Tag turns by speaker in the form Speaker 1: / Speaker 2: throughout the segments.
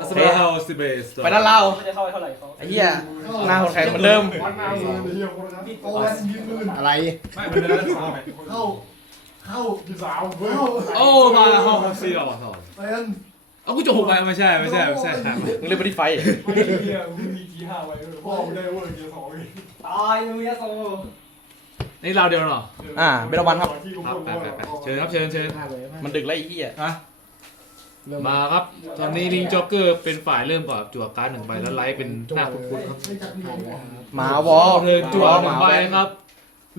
Speaker 1: อัสเบเฮาสิเบส
Speaker 2: ไปด้านเรา
Speaker 3: ไม่ได้เข้าไปเท่าไหร่เขา
Speaker 2: ไอ้เหี้ยหน้าคนแข่งเหมือนเดิม
Speaker 4: วันมาเลยเฮียคนนั้นโอ้ยยืนมือ
Speaker 5: อะไร
Speaker 1: ไม่มันเดินแล้วสองไป
Speaker 4: เข้าเข้าพี่สาวเข้า
Speaker 1: โอ้มาห้องซีเราสอง
Speaker 4: เป็น
Speaker 1: เอากูจะหกไปไม่ใช่ไม่ใช่ไม่ใช่
Speaker 2: มึงเล่นบอดี้ไฟท์
Speaker 4: ไม่เฮียมึงมีกี่ห้าไว้พ่อไม่ได้เวอร์เกียร์สองเลย
Speaker 3: ตายมือยาโซ
Speaker 1: นี่เราเดียวเหรอ
Speaker 2: อ่าเบลวันครับ
Speaker 1: ครับไปไปไปเชิญครับเชิญเชิญ
Speaker 2: มันดึกแล้วไอ้เหี้ย
Speaker 1: อะ มาครับ ตอนนี้ลิงจ็อกเกอร์เป็นฝ่ายเริ่มก่อนจั่วการ์ดหนึ่งใบแล้วไลท์เป็นหน้าคุ้นๆครับ
Speaker 2: หมาวอ
Speaker 1: เธอจั่วห
Speaker 2: ห
Speaker 1: นึ่
Speaker 2: มาง
Speaker 1: ใบ
Speaker 2: แวน
Speaker 1: ครับ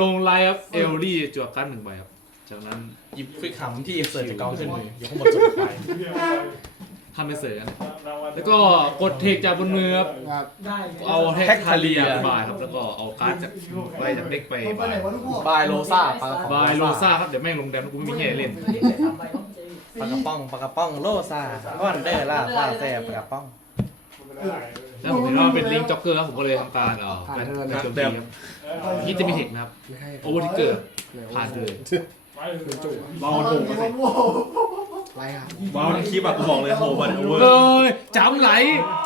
Speaker 1: ลงไลท์ครับเอลลี่จั่วการ์ดหนึ่งใบครับ จากนั้น
Speaker 2: หยิบควิกขำที่เสิร์ฟจากกองขึ้นมือยกข้างบนสุดไป
Speaker 1: ทำเป็นเสือกันแล้วก็กดเทคจากบนมือครับ
Speaker 3: ได้
Speaker 1: เอาแท็กคาเรียบายครับแล้วก็เอาการ์ดจากไล่จากเด็กไป
Speaker 4: ไป
Speaker 1: บาย
Speaker 4: ไหนวะลูกพ่อบา
Speaker 2: ยโลซ่าปลา
Speaker 1: บายโลซ่าครับเดี๋ยวแม่งลงแดมแล้วกูไม่มีแง่เล่น
Speaker 2: ปลากระป๋องปลากระป๋องโลซ่าวันเดอร์ล่าปลาแซ่บปลากระป๋อง
Speaker 1: แล้วผมเห็นว่าเป็นลิงจ็อกเกอร์ครับผมก็เลยทำการเอ่อการการโจมตีครับฮิตจะมีเทคนะครับ
Speaker 5: ไม่ให้
Speaker 1: โอเวอร์ทิกเกอร์ผ่านเลย
Speaker 4: เบาถูกไป
Speaker 5: ไรครับ
Speaker 6: ว้าวในคลิปอะกูบอกเลยโหมันโอเวอร์
Speaker 1: เอ้ยจ้ำไหล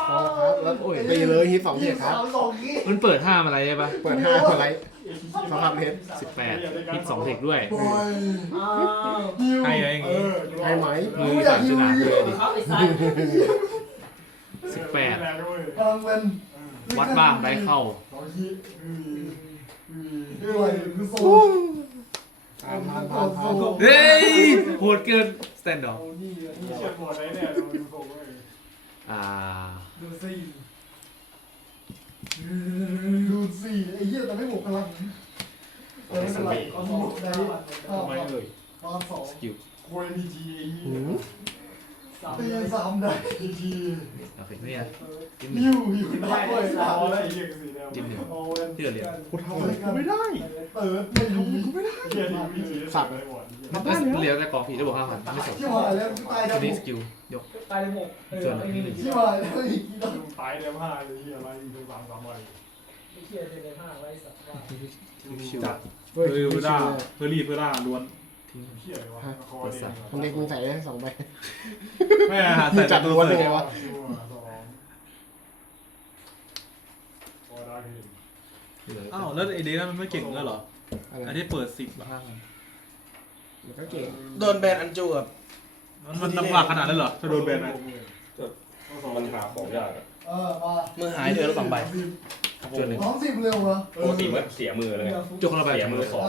Speaker 5: พอครับแล้วตีเลยฮิตสองเทคครับ
Speaker 4: สองกี้
Speaker 1: มันเปิดห้ามาอะไรใช่ปะ
Speaker 5: เปิดห้าอะไร สำหรับเทส
Speaker 1: สิบแปดฮิตสองเทคด้วย
Speaker 4: บอย
Speaker 6: ให้อะไรอย่างงี้
Speaker 5: ให้ไหม
Speaker 1: มือสามชนะเลยดิ
Speaker 3: ครับไอ้สัส
Speaker 1: สิบแปด
Speaker 4: พลังเป็น
Speaker 1: วัดบ้างได้เข้า
Speaker 4: สองกี้คืออะไรคือโซ่
Speaker 5: ทานทานทานทาน
Speaker 1: เฮ้ยโหดเกินสแตนดอร์
Speaker 4: นี่นี่เชื่อหมดเลยเนี่ย ดูโซ่เลย
Speaker 1: อ่า
Speaker 4: ดูสิดูสิไอ้เหี้ยแต่ไม่บวกพลังเออไม่เป็นไรเอาบวกได้ตอนสอง
Speaker 1: สกิล
Speaker 4: โคเรนีจีไอ้เหี้ย ตีสามได้ที
Speaker 1: โอเคเนี่ยจิ้ม
Speaker 4: นิ้วอยู่หน้าเลยสาวอะไรเหี้ยสีแดง
Speaker 1: จิ้มหนึ่ง
Speaker 4: โอ้ย
Speaker 1: ที่เหลือ
Speaker 5: กูทำอะไรกูไม่ได้
Speaker 4: เปิดไม่รู้ไม่ได้เหี้ยดีวิธีสับไปหมด
Speaker 1: มันเหลือแต่กองผีได้บอกห้าพันไม่สน
Speaker 4: ที่มาแล้วตาย
Speaker 1: ตั
Speaker 4: ทั้
Speaker 1: ว
Speaker 4: งหม
Speaker 1: นี้
Speaker 4: ด
Speaker 1: สกิลยก
Speaker 3: ตายเลยหมกเออไอ้นี่
Speaker 4: ที่มาแล้วอีกทีต้องตายแล้วห้าเลยเหี้ยอะไรอีกสามสามวัน
Speaker 3: ไอ้เหี้ยเทเลห้าไว้สัตว์ว่า
Speaker 1: ชิว
Speaker 6: จัด
Speaker 5: เฮ้ย
Speaker 6: เพื่อร่าเพื่อรีเพื่อร่าล้วน
Speaker 1: ทิ้ง
Speaker 4: เหี้ยอะไรวะคอเดียว
Speaker 5: ทำเด็กมึงใส่ได้สองใบ
Speaker 6: ไม่หาใส่
Speaker 5: จัดล้วนเลยไงวะ
Speaker 1: เหลือ
Speaker 6: อ้าวแล้วไอเดนั้นมันไม่เก่งแล้วเหรอ
Speaker 5: อะไร
Speaker 6: อันที่เปิดสิบอะ
Speaker 1: ห้าพัน
Speaker 5: มันก็เก่ง
Speaker 2: โดนแบนอันจูแบบ
Speaker 6: มันมันลำบากขนาดนั้นเหรอถ้าโดนแบนไหม
Speaker 7: มันหาของยากอะ
Speaker 4: เออมา
Speaker 2: มือหายเธอแล้วสองใบ
Speaker 1: จนหนึ่ง
Speaker 4: น้องสิบเร็วเหรอ
Speaker 7: ปกติมันเสียมือเลย
Speaker 1: จกคนละใบ
Speaker 7: เสียมือสอง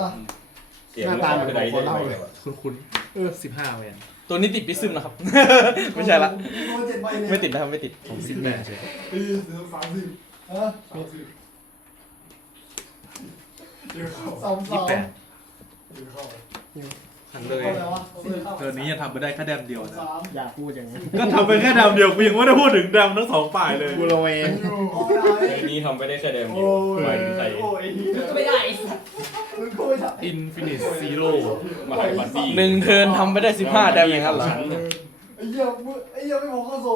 Speaker 7: เสียมือสองคือใดได้ไหมวะ
Speaker 1: คุณคุณเออสิบห้าแวน
Speaker 2: ตัวนี้ติดปิซึมนะครับ ไม่ใช่ละ
Speaker 4: โดนเจ็ดใบเลย
Speaker 2: ไม่ติดนะครับไม่ติด
Speaker 1: ผมสิบแปดใช่
Speaker 4: ปีสามสิบเออสามสิบสาม
Speaker 1: ยี่
Speaker 4: สาม
Speaker 1: แปด
Speaker 4: เข้า
Speaker 1: หันเลย
Speaker 4: เข้าไหนวะ
Speaker 6: เดือนนี้ยังทำไปได้แค่แดมเดียวนะ
Speaker 4: สาม
Speaker 5: อย่าพูดอย่างนั้น
Speaker 6: ก็ทำไปแค่แดมเดียวกูยังไม่ได้พูดถึงแดมทั้งสองฝ่ายเลย
Speaker 5: กูระแวง
Speaker 4: อยู่โอ้
Speaker 7: เดือนนี้ทำไปได้แค่เดิมเดี
Speaker 4: โอ้
Speaker 7: ยว
Speaker 4: อิ
Speaker 1: นฟินิตซีโร่
Speaker 7: มาให้บัตตี้
Speaker 2: หนึ่งเทิร์นทำไปได้สิบห้าแดมอย่างนั้นเหรอ
Speaker 4: ไอ้เหี้ยมึงไอ้เหี้ยไม่บอกเข้าโซ่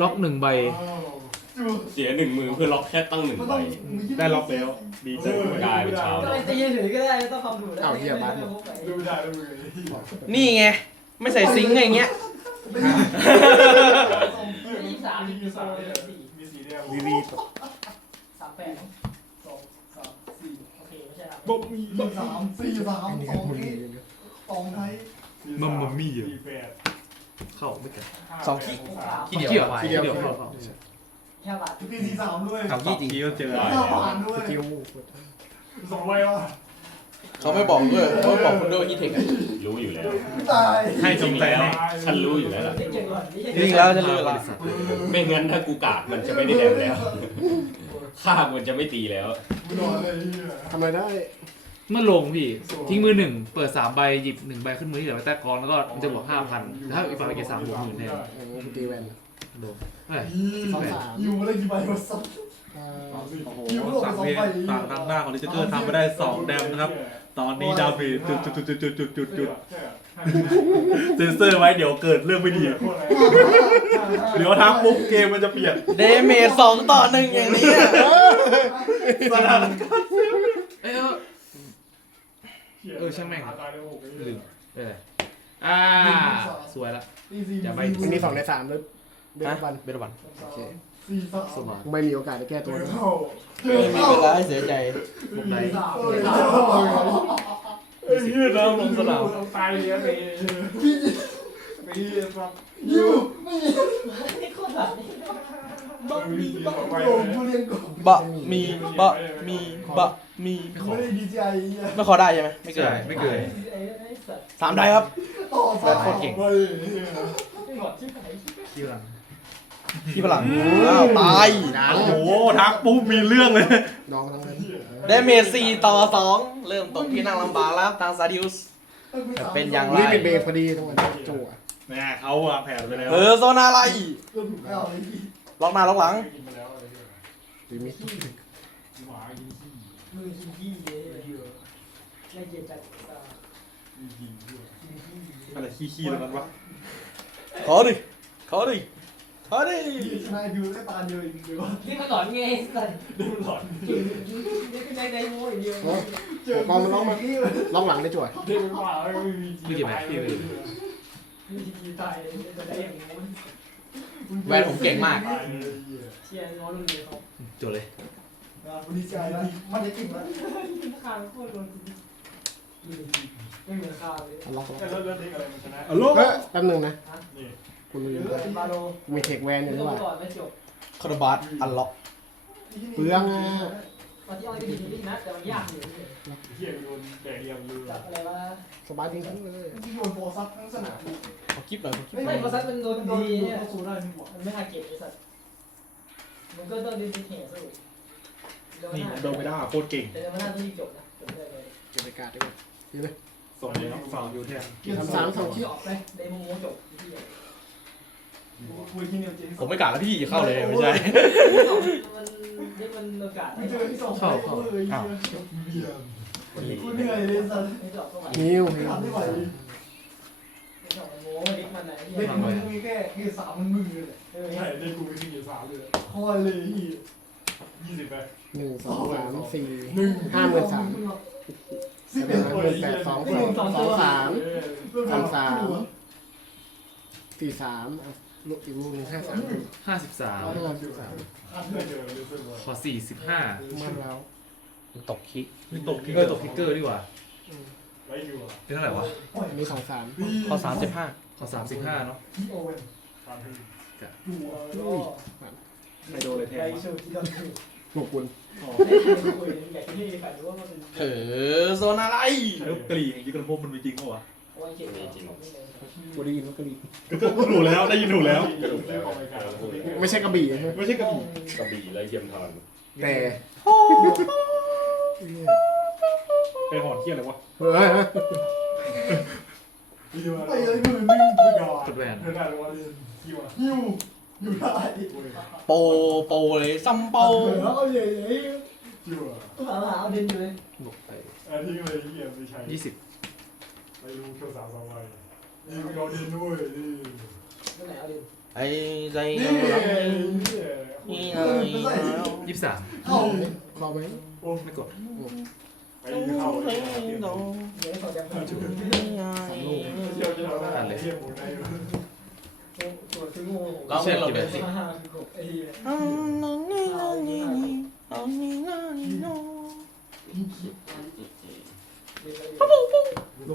Speaker 1: ล็อกหนึ่งใบ
Speaker 4: จู
Speaker 7: เสียหนึ่งมือเพื่อล็อกแค่ตั้งหนึ่ง
Speaker 4: มัน
Speaker 7: ใบ
Speaker 4: ต้อง
Speaker 6: ได้ล็อกแล้ว ดีใจด้วย
Speaker 7: กลายเป็นชาว
Speaker 3: ก็เลยตีเฉยก็ได้ต้องคำดูได้
Speaker 4: ดูไม่ได้ดูเลย
Speaker 2: นี่ไง ไม่ใส่ซิงค์ไงอย่างเงี้ย
Speaker 4: ไม่ได้
Speaker 3: ยี่สาม
Speaker 4: มี
Speaker 3: ยี่
Speaker 4: สา
Speaker 3: สามม
Speaker 4: สี่มีสีแดง
Speaker 5: วีวี
Speaker 3: สามแปด
Speaker 4: สองสามสี่
Speaker 3: โอเคไม่ใช่ละ
Speaker 4: บ๊อบมีสามสี่สาม
Speaker 5: อันนี้
Speaker 4: ส
Speaker 5: ก็
Speaker 4: อง
Speaker 5: มึง
Speaker 4: ที่สองไทย
Speaker 1: มัมมัมมี่อะ
Speaker 4: สี่แปด
Speaker 1: เข้าไม่เกิน
Speaker 2: สองขี้
Speaker 1: ขี้เดียวขี้เดียวเข้าเข้า
Speaker 3: แค่บาท
Speaker 4: ปีสี่สามด้วย
Speaker 2: กับยี่จริง
Speaker 6: ทีก็เจอ
Speaker 4: ห้าผ่านด้วย
Speaker 5: สกิล
Speaker 4: สองใบวะ
Speaker 2: เขาไม่บอกด้วยเขาไม่บอกคุณด้วยอีเทคอะ
Speaker 7: รู้อยู่แล้ว
Speaker 4: ตาย
Speaker 6: ให้จงใจ
Speaker 7: แล้ว
Speaker 6: ให้
Speaker 7: ฉันรู้อยู่แล้วล่ะ
Speaker 3: เจ๊งเก่งก่อน
Speaker 2: จริงๆแล้วจะรู้เวลา
Speaker 7: ไม่งั้นถ้ากูกาดมันจะไม่ได้แดมแล้ว ฆ่ามันจะไม่ตีแล้ว
Speaker 4: กูนอนเลยเฮีย
Speaker 5: ทำอะไรได้
Speaker 1: เมื่อลงพี่ ทิ้งมือหนึ่งเปิดสามใบหยิบหนึ่งใบขึ้นมือที่เหลือไว้ใต้กองแล้วก็มันจะบวกห้าพันถ้าอีกฝั่งไปเก็บสามบวกหมื่นแน่
Speaker 5: อย่างนี้กูตีแวน
Speaker 1: โดนเฮ้ย
Speaker 5: สองสาม
Speaker 4: อยู่มาได้กี่ใบวะสัก
Speaker 5: อ่า
Speaker 6: โอ้โหสั่งเพลงต่างดังหน้าของลิเจเกอร์ทำไปได้สองแดมนะครับ ตอนนี้ดาวิดจุดจุดจุดจุดจุดจุดจุด เซนเซอร์ไว้เดี๋ยวเกิดเรื่องไม่ดีเดี๋ยวทักปุ๊บเกมมันจะเปลี่ยน
Speaker 2: เดเมจสองต่อหนึ่งอย่างนี้อะ
Speaker 6: สถานการณ์
Speaker 1: เอ้ยเออ เออช่างแม่ง ลืมเอออ่า สวยละ
Speaker 5: อันนี้สองในสามแล้วเบลบัน
Speaker 2: เบลบัน
Speaker 5: โอเค
Speaker 4: สี่สาม
Speaker 1: สบาย
Speaker 5: ไม่มีโอกาสได้แก้
Speaker 4: เจ
Speaker 5: ตัว
Speaker 4: อ
Speaker 5: ด้วย
Speaker 4: เข้าเจอ
Speaker 2: ไม่มี
Speaker 4: เข้า
Speaker 2: เวลาให้เสียใจ
Speaker 1: ผมไลท์
Speaker 3: สาม
Speaker 4: เออ
Speaker 3: สาม
Speaker 6: ไอ้ยืดน้ำลงสนาม
Speaker 4: ตายเลยไปพี่ยูไม่มี
Speaker 3: นี่โคตรแบบนี้
Speaker 4: บักมีบักโยมผู้เรียนก่
Speaker 2: บะมีบะมีบะมี
Speaker 4: ไม่ได้ดีใจ
Speaker 2: ไม่ขอได้ใช่ไหมไม่เกิน
Speaker 1: ไม่เกิน
Speaker 3: สา
Speaker 2: มได้ครับ
Speaker 4: ต่อสาม
Speaker 2: โคตรเก่ง
Speaker 3: ชื่อไหน
Speaker 1: คิวหลัง
Speaker 2: ที่พลังอ้าวตาย
Speaker 6: โอ้โหทักปุ๊บมีเรื่องเลย
Speaker 5: น้องทั้งนั้น
Speaker 2: ดเมจสี่ต่อสองเริ่มตกที่นั่งลำบากแล้วทางซาดิอุส จะเป็นอย่างไร
Speaker 5: นี่เป็นเบรกพอดีตรงนั้นจั่ว
Speaker 6: แม่เขาวางแผนไปแล้ว
Speaker 2: เออโซนาไล
Speaker 4: เริ่มถูกข้าวเลยพี่
Speaker 2: ล็อกหน้าล็อกหลัง
Speaker 5: ดีมิ
Speaker 3: มือกินที่เยอะในเกียรติจักร
Speaker 6: อะไรขี้ๆตรงนั้นวะ
Speaker 2: ขอดิขอดิ ขอดิ
Speaker 4: ชนะดูก็ตาเดียวเองเดียว
Speaker 3: นี่มันหลอนไงสัตว์
Speaker 4: ดูหลอน
Speaker 3: นี่เป็นในในโม่เดียว
Speaker 4: เจอมันร้องมาพี่เลย
Speaker 5: ล็อกหลังได้จั่ว
Speaker 4: เดินมาแล้วไม่มี
Speaker 1: พี่เก็บไหมพี่เก็บ
Speaker 3: มีทีตายจะได้อย่างงี้
Speaker 2: แวนผมเก่งมาก
Speaker 3: เชียร์ง้อลุงเลยเขา
Speaker 1: จบเลย
Speaker 4: วันนี้ใจมันจะกินแล้ว
Speaker 3: คางโคตรโดนไม่เหมือนคาเลย
Speaker 5: อันล็อกล็อก
Speaker 4: แล้วเรื่องนี้อะไรมันชนะ
Speaker 6: เอาโลก
Speaker 5: เฮ้ยแป๊บนึงนะ
Speaker 4: นี่
Speaker 5: คุณลื
Speaker 3: เย
Speaker 5: ม
Speaker 3: อะบาโล
Speaker 5: มีเทคแวนอยู่
Speaker 3: เรื่
Speaker 5: ด้
Speaker 3: อ
Speaker 5: วย
Speaker 3: งก่อนไม่จบ
Speaker 2: คาร์บัสอันล็อก
Speaker 5: เปลืองอะ
Speaker 3: วันที่เอาไปดีนี่นะแต่มันยากอยู่
Speaker 4: เที่ยงโดนแดกยำลืม
Speaker 3: จับอะไรวะ
Speaker 5: สบายจริงๆเลย
Speaker 4: ที่โดนโบซับทั้งสนาม
Speaker 2: ขอคลิปหน่อยขอคลิปห
Speaker 3: ไม่
Speaker 2: น่อย
Speaker 3: เพราะซัดมันโดน
Speaker 4: โดน
Speaker 3: ดีเนี่ย
Speaker 4: สู้ได้ไม่หมด
Speaker 3: มันไม่หาเก็บไอ้สัตว์มันก็ต้องดีดีแข่งสู้เดี๋ยว
Speaker 6: นี่
Speaker 3: หน้า
Speaker 6: โดนไม่ได้โคตรเก่ง
Speaker 3: แต่เดี๋ยวหน้าต้องรีบจบนะจบได้เลย
Speaker 5: เก็บบรรยากาศดีกว่า
Speaker 6: ส่งเลยน้องสาวอยู่แทน
Speaker 5: ทำสามสอง
Speaker 3: ที่ออกไปเดโมจบที่
Speaker 4: คุยที่เนี่ยเจ๊
Speaker 2: ผมไม่กล้าแล้วพี่เข้าเลยไม่ใช่
Speaker 3: มันนี่มันโอกาส
Speaker 4: ไม่เจอที่สองเลยเบียร์กูเหนื่อยเลยสัส
Speaker 3: ไม่จบก็ไหว
Speaker 5: ฮิว
Speaker 4: ทำไม่ไหว
Speaker 3: ไม่จบมันโม้ดิมันไหน
Speaker 4: เด็กมึงมีแค่แค่สามมันมือเลย
Speaker 3: เออ
Speaker 4: ใช่เด็กกูมีที่สามเลยคอยเลยยี่ยี่สิบไป
Speaker 5: หนึ่งสองสามสี่
Speaker 4: หนึ่ง
Speaker 5: ห้าหมื่นสาม
Speaker 4: สิบ
Speaker 5: แสด
Speaker 4: เอ็
Speaker 5: ง
Speaker 4: ด
Speaker 5: ว่า
Speaker 4: คน
Speaker 5: หมื่นแปดสองสองสองสาม
Speaker 4: สามสาม
Speaker 5: สี่สามอะ ลูกอีกลูกหนึ่งห้าสาม
Speaker 1: ห้าสิบสาม
Speaker 5: ห้าสิบสาม
Speaker 4: คัดเลยเจอเลยซึ่งว่า
Speaker 1: ขอสี่สิบห้า
Speaker 5: มันแล้ว
Speaker 2: ตกคิก
Speaker 6: มีตกที่
Speaker 1: เออตกพิกเกอร์ดีกว่า
Speaker 4: ไรอยู่อะ
Speaker 1: เป็นเท่าไหร่วะ
Speaker 5: อันนี้สองสาม
Speaker 2: ข้อสามสิบห้า
Speaker 1: ขอสามสิบห้าเนาะ
Speaker 4: ที่โอเวนสามที่ดูอะ
Speaker 6: ไม่โดนเลยแท
Speaker 3: ใจ
Speaker 6: น
Speaker 3: เชื่อที่เราคือ
Speaker 5: หกคุณ
Speaker 3: ได้คุยอยากที่นี่ใครรู้ว่ามันเป็น
Speaker 2: เออโซนาไล
Speaker 6: แล้วกรีอย่างนี้กันพวกมันมีจริงปะวะ
Speaker 3: โอ้ยเก่งจริง
Speaker 5: กูได้ยินว่ากระบี่
Speaker 6: ก็ถูกแล้วได้ยินถูกแล้ว
Speaker 5: ไม่ใช่กระบี่ใช่ไหม
Speaker 6: ไม่ใช่กระบี่
Speaker 7: กระบี่และเทียมทาน
Speaker 5: แต่
Speaker 6: ไปหอนเที่ยอะไรวะ
Speaker 5: เฮ้ย
Speaker 4: ไปเลยมือนึงไม่ยอม
Speaker 1: กดแวน
Speaker 4: เธอได้ว่าเรียนฮิวฮิวอยู่ได้
Speaker 2: โปโปเลยซัมโป
Speaker 3: แล้วเอาใหญ่
Speaker 4: ฮิวอะ
Speaker 3: ๆหาหาเอาเด่นอยู่เลย
Speaker 1: บวกไป
Speaker 4: อันที่เลยเยี่ยมไม่ใช่
Speaker 1: ยี่สิบ
Speaker 4: ไม่รู้เกี่ยวสาวสาวไปนี่มึงเอาดินด้วย นี่
Speaker 3: นั่นไหนเอาเด่น
Speaker 2: ไอ้ใจ
Speaker 4: นี่
Speaker 2: น้อง
Speaker 4: นี่
Speaker 2: นี่
Speaker 4: ไง
Speaker 2: ไง
Speaker 1: ยี่สิบสาม
Speaker 4: เข้า
Speaker 5: คอไหม
Speaker 4: โอ้
Speaker 1: ไม่กด
Speaker 4: ไปเข้าเลย
Speaker 3: เดี๋ยวสองจะเพิ่ม
Speaker 4: เที่ยวจะเอาได้เที่ยวหมดได้
Speaker 3: ตัวซื้องู
Speaker 2: เราเล่นเราเป็นสิ
Speaker 3: ไอ้เหี้ย
Speaker 4: ลูกเดียวนี่เ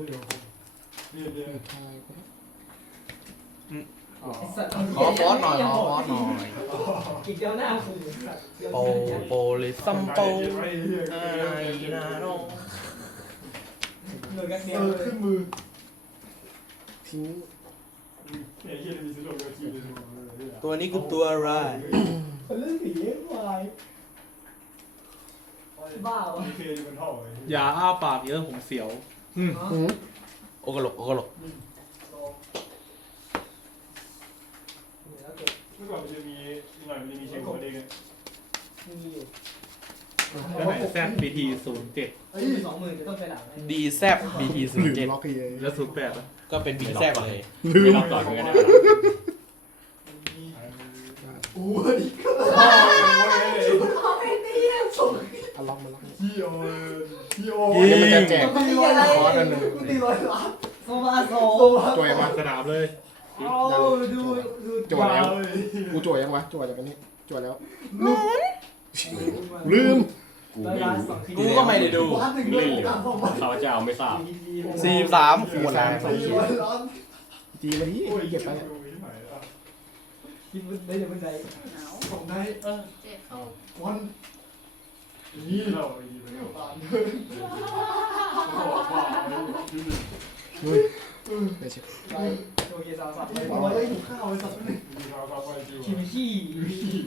Speaker 4: ดียว
Speaker 5: ทายก็
Speaker 3: ไอ้สัตว์
Speaker 2: ขอฟอสหน่อยขอฟอสหน่อย
Speaker 3: อีกเดียวหน้าคุณ
Speaker 2: โปโปลยซัมโป
Speaker 4: ไอ้
Speaker 2: ไอ้นาโน
Speaker 3: หน่วยกันเดียว
Speaker 4: ขึ้นมือ
Speaker 5: ทิ้ง
Speaker 2: ตัวนี้คือตัวอะไร
Speaker 3: คนเล่นผีวายบ้าวะ
Speaker 4: อ
Speaker 6: ย่าอ้าปากเยอะผมเสียว
Speaker 5: หืม
Speaker 2: โอกะหลกโอกะหลก
Speaker 4: เมื่อก่อนมันจะมีหน่อยมันจะมีเช็คของเด็ก
Speaker 3: มีอยู่
Speaker 6: แล้วไหนแซดบีทีศูนย์เจ็ด
Speaker 3: ไอ้สองหมื่นจะต้องไปหลัง
Speaker 2: ดีแซบบีทีศู
Speaker 5: ห
Speaker 2: น
Speaker 5: รือ
Speaker 2: ย์เจ็ด
Speaker 5: ล็อกเลย
Speaker 6: แล้วศูนย์แปดอะ
Speaker 2: ก็เป็นบีแซบเลย
Speaker 7: ไม่รับก่อนเหมือนกันนะ
Speaker 4: โอ้ยก็
Speaker 5: อันล็อกมันล็อก
Speaker 4: เที่ยว เที่ยว
Speaker 5: เดี๋ยวมันจะแจก
Speaker 3: ตีอะไร
Speaker 5: คอร์สอันหนึ่ง
Speaker 4: กูตีร้อยล้าน
Speaker 3: โซมาโซ
Speaker 4: โต
Speaker 5: ตัวเองมา
Speaker 6: สนามเลย
Speaker 3: โอ้ดูดู
Speaker 5: จั่วแล้ว กูจั่วยังวะจั่วจากอันนี้จั่วแล้ว ลืม
Speaker 7: กูไม่รู้
Speaker 2: กูก็ไม่ได้ดู
Speaker 4: ล้านหนึ่งเลยการสองใบ
Speaker 7: ข้าพเจ้าไม่ทราบ
Speaker 2: สี่สามหมดแล้ว
Speaker 4: สี่ร้อยล้าน
Speaker 5: จีมาดิเก็บไปอะ
Speaker 3: กินได้เดี๋ยวมันได้
Speaker 4: สองใน
Speaker 8: เจ็บเข้า
Speaker 4: วัน นี่เราล้าน
Speaker 5: เฮ้ยไม่ใช่
Speaker 3: ไปโอเคสามสาม
Speaker 4: ไอ้บอยไอ้หูข้าวไอ้สัตว์นี่
Speaker 3: ขี้ไม่ขี้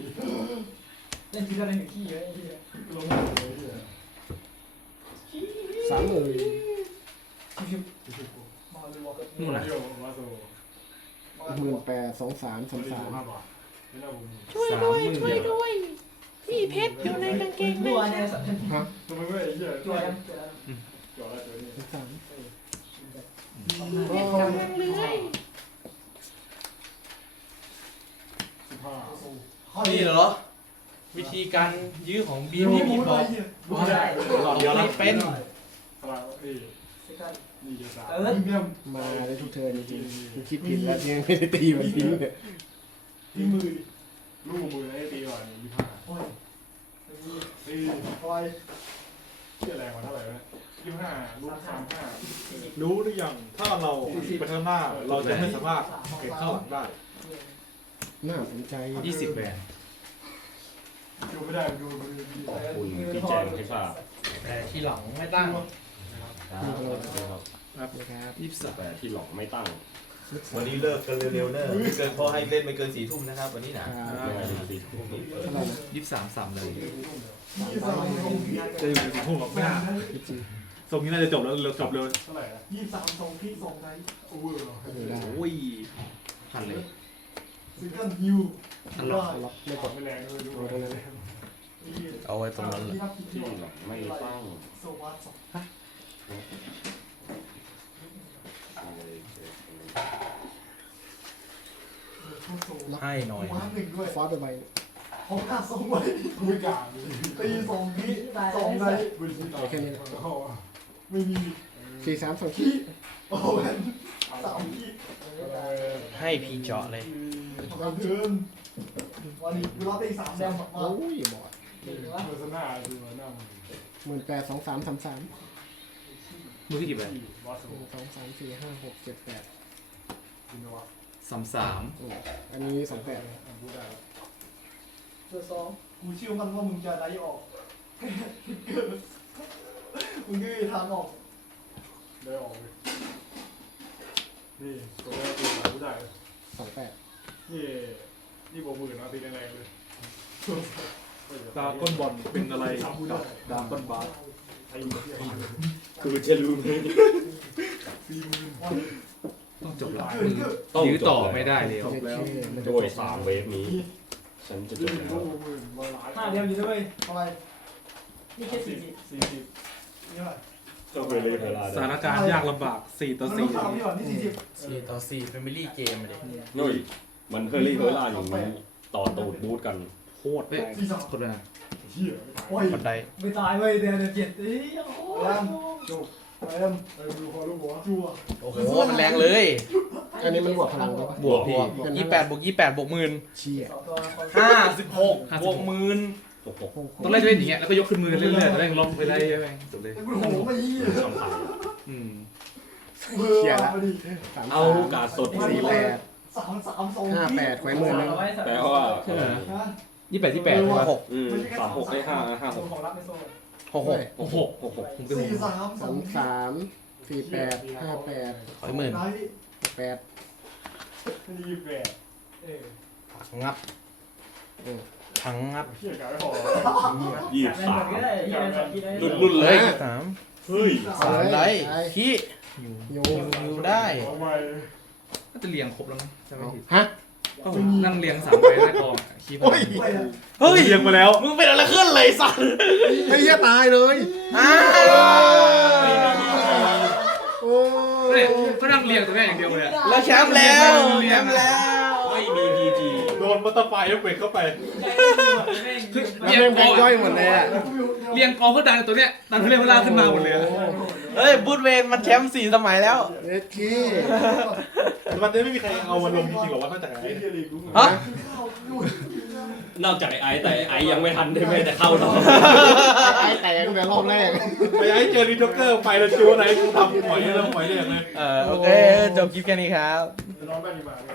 Speaker 3: เล่นทีละเล่นขี้เลย
Speaker 4: ลง
Speaker 5: สามหมื่น
Speaker 3: ชิวมาเลยวอล
Speaker 1: นู่นน่ะ
Speaker 5: หมื่นแปดสองสามสามสาม
Speaker 8: ช่วยด้วยช่วยด้วย พี่เพชรอยู่ในกางเกง
Speaker 3: ตัว
Speaker 8: ใน
Speaker 3: เนี่ย
Speaker 5: ฮะ
Speaker 4: ทำไมไม่ไอ้เหี้ย
Speaker 3: ตัวยัง
Speaker 5: สามสาม
Speaker 8: เพชรกำลังเลื้อย
Speaker 2: นี่เหรอ วิธีการยื้อของบีมที่พี่บอก
Speaker 3: ได้
Speaker 2: เดี๋ยวเราเป็น
Speaker 3: เออ
Speaker 4: เมียม
Speaker 5: มาได้ทุกเทิร์นจริงๆกูคิดผิดแล้วที่ยังไม่ได้ตีมันทิ้งเนี่ย
Speaker 4: ที่มือ
Speaker 6: ลูกมือให้ตีก่อนยี่ห้า
Speaker 4: โอ้ย
Speaker 6: ตี
Speaker 4: คอย
Speaker 6: เที่ยแรงกว่าเท่าไหร่วะยี่ห้าลูกสามห้ารู้หรือยังถ้าเราไปข้างหน้าเราจะไม่สามารถเก็บข้าหลังได้
Speaker 5: น่าสนใจ
Speaker 1: ยี่สิบแบน
Speaker 4: ดูไม่ได้ดูมือ
Speaker 7: ขอบคุณที่แจงให้ทราบ
Speaker 2: แต่ที่หลังไม่ตั้ง
Speaker 7: นะครับ
Speaker 5: นะครับ
Speaker 1: ยี่สิบสาม
Speaker 7: แต่ที่หลอกไม่ตั้ง
Speaker 9: วันนี้เลิกกันเร็วๆเนอะไม่เกินพอให้เล่นไม่เกินสี่ทุ่มนะครับ วันนี้นะ
Speaker 7: ยังไงดีสิเปิด
Speaker 5: เท่าไหร่นะ
Speaker 1: ยี่สิบสามสามเลย
Speaker 4: ยี่สามสอง
Speaker 6: จะอยู่ในห้องแบบหน้า
Speaker 5: ยี่สิบ
Speaker 6: ทรงนี้น่าจะจบแล้วเราจบเลย
Speaker 4: เท่าไหร่ยี่สามสองที่สองในโอเวอร์
Speaker 5: เออได้
Speaker 1: โอ้ยพันเลย
Speaker 4: ซิงเกิลฮิว
Speaker 1: อันล็อก
Speaker 5: ล็อกไม่กด
Speaker 6: ไม่แรงเลยดู
Speaker 5: เอาตรงนั้น
Speaker 2: เอาไว้ตรงนั้นเลย
Speaker 7: ที่หลอกไม่ตั้ง
Speaker 4: โซวัตสอง
Speaker 2: ให้หน่อย
Speaker 4: วันหนึ่งด้วย
Speaker 5: ฟอสไปใบ
Speaker 4: เขาฆ่าสองไว้ไม่กล้าตีสองทีสองใน
Speaker 5: เอาแค่นี้นะ
Speaker 4: ไม่มี
Speaker 5: สี่สามสอง
Speaker 4: ขี้โอ้ยสามขี้
Speaker 2: ให้พีเจาะเลย
Speaker 4: มาเทินวันนี้เวลาตีสามแดงมา
Speaker 5: โอ้ยบอด
Speaker 6: เบอร์ซน่าดูหน้ามือ
Speaker 5: หมื่นแปดสองสามสามสาม
Speaker 1: มือที่กี่แบน
Speaker 6: บอส
Speaker 5: หนึ่งสองสามสี่ห้าหกเจ็ดแปด
Speaker 6: กินวะ
Speaker 1: สามสาม
Speaker 5: โอ้อันนี้สองแปด
Speaker 6: พูดได้
Speaker 3: ตัวสอง
Speaker 4: กูเชื่อมันว่ามึงจะได้ออกมึงคือทางออก
Speaker 6: ได้ออกเลยนี่ตัวแรกตีพูดได้
Speaker 5: สองแปด
Speaker 6: นี่นี่บอกมือนะตีแรงๆเลยดาก้นบอลเป็นอะไรกับดาก้นบาส
Speaker 7: คือจะรู้ไหม
Speaker 1: ต้องจบละ
Speaker 4: คือคือ
Speaker 7: ต้อง
Speaker 1: ยื้อ
Speaker 7: จ
Speaker 1: ต่อบไม่ได้เลย
Speaker 5: ไม่เท่มันจะ
Speaker 7: ด้วยสามเวฟนี้ ฉันจะจ
Speaker 6: ยี่
Speaker 7: บ
Speaker 6: สิบ
Speaker 7: แล้ว
Speaker 6: หกหมื่นบอลหลาย
Speaker 3: ห้าเดียวอยู่ด้วย
Speaker 4: ทำไม
Speaker 3: นี่แค่สี่สิบ
Speaker 6: สี่สิบ
Speaker 4: นี่อะไร
Speaker 7: ต้องไปเลยเวลา
Speaker 6: สถานการณ์ยากลำบากสี่ต่อ
Speaker 4: มัน
Speaker 6: สี่
Speaker 4: ต้องทำนี่ก่อนนี่สี่สิบ
Speaker 2: สี่ต่อสี่แฟมิลี่เกมเลย
Speaker 7: นุ้ยมันเฮอร์รี่เฮอร์ล่าอยู่มันต่อตูดบูทกัน
Speaker 6: โคตรแรง
Speaker 4: สี่สอง
Speaker 1: คนละ
Speaker 6: เฮีย
Speaker 4: โอ้ย
Speaker 2: บันได
Speaker 3: ไม่ตายเว้ยเดือนเจ็ดเอ้ยโอ้
Speaker 4: แรมจบ แรม
Speaker 6: ไปดูพอลูกหัว
Speaker 4: จั่ว
Speaker 2: โอ้โหมันแรงเลย
Speaker 5: อันนี้มันบวกพลังได้ปะ
Speaker 2: บวกบวกยี่แปดบวกยี่แปดบวกหมื่น
Speaker 5: เชี่ย
Speaker 3: สองตัว
Speaker 2: ห้าสิบหกบวกหมื่น
Speaker 7: โอ้โห
Speaker 5: โอ้โห
Speaker 1: ตอนแรกจะเล่นอย่างเงี้ยแล้วก็ยกขึ้นมือเรื่อยๆตอนแรกล็อกไปได้ยังไงจบเลย
Speaker 4: ไอ้กูโหไม่ยี่
Speaker 7: ช่องทาง
Speaker 1: อืม
Speaker 4: เบอร์มาดิ
Speaker 5: สาม
Speaker 7: เอา
Speaker 5: สาม
Speaker 7: กาดสด
Speaker 5: สี่แปด
Speaker 4: สามสามสอง
Speaker 5: ห้าแปดแขวนหมื่นหนึง
Speaker 7: แปลว่า
Speaker 4: นะ
Speaker 1: ยี่แปดยี่แปด
Speaker 2: หก
Speaker 7: อืมสามหกได้ห้าห้าห
Speaker 3: ส่ง
Speaker 7: ก
Speaker 3: ของรับไม่ส่ง
Speaker 2: หกหก
Speaker 1: โอ้โห
Speaker 7: กหก
Speaker 1: ผมเป็น
Speaker 4: สี่สามส
Speaker 5: ส
Speaker 4: อ
Speaker 5: องงสามสี่แปดห้าแปด
Speaker 2: ขอยหมื่น
Speaker 4: ได้
Speaker 5: แปด
Speaker 6: ยี่สิบแปด
Speaker 3: เออ
Speaker 2: งับทั้งงับ
Speaker 6: เฮียกาไม่พอ
Speaker 7: ยี่สิบสามรุ่นรุ่นเล
Speaker 2: ย สาม
Speaker 7: เฮ้ย
Speaker 2: สามได้ขี้
Speaker 5: โย
Speaker 2: อยู่ได้
Speaker 6: เอาไป
Speaker 1: ก็จะเรียงครบแล้วมั้งใช่ไหมผิด
Speaker 5: ฮะ
Speaker 1: ก็ผมนั่งเรียงสามใบหน้ากองอะคีบ
Speaker 5: โอ้ย
Speaker 4: ไปอะ
Speaker 2: เฮ้ย
Speaker 6: เรียงมาแล้ว
Speaker 2: มึงเป็นอะไรขึ้นเลยสัตว์
Speaker 5: ไอ้เหี้ยตายเลย
Speaker 2: อ้าว
Speaker 5: โอ้
Speaker 1: เนี่ยก็นั่งเรียงตัวเนี้ยอย่างเดียวเลยอะ
Speaker 2: แล้วแชมป์แล้วแชมป์แล้ว
Speaker 7: ไม่มีพีจี
Speaker 6: โดนบัตเตอร์ไฟเอฟเฟกต์เข้าไป
Speaker 1: คือ
Speaker 5: แล้ว
Speaker 1: เรียง
Speaker 5: แม่ง
Speaker 1: ก
Speaker 5: แบ
Speaker 1: อง
Speaker 5: งค์ย่อย
Speaker 1: อะ
Speaker 5: หมดเลยอะ
Speaker 1: เรียงกองเพื่อดันตัวเนี้ยดันเพื่อเรียงเวลาขึ้นมาหมดเลยอะ
Speaker 2: เเฮ้ยบูธเวนมันแชมป์สี่สมัยแล้ว
Speaker 5: เอ็ดคี
Speaker 6: มันจะไม่มีใครเอามันลงจริงๆหรอวะนอกจากไอ้
Speaker 2: ฮะ
Speaker 7: นอกจากไอ้ไอ้แต่ไอ้ไอ้ยังไม่ทันได้แม้แต่เข้ารอบ
Speaker 5: ไอ้แตกตั้งแต่รอบแรก
Speaker 6: ไปไอ้เจอรีโจเกอร์ไปแล้วจูไหนกูทำหอยแล้วหอยเรียกเลย
Speaker 2: เออโอเคจบคลิปแค่นี้ครับ
Speaker 4: น้องแม่ดีมาเนี่ย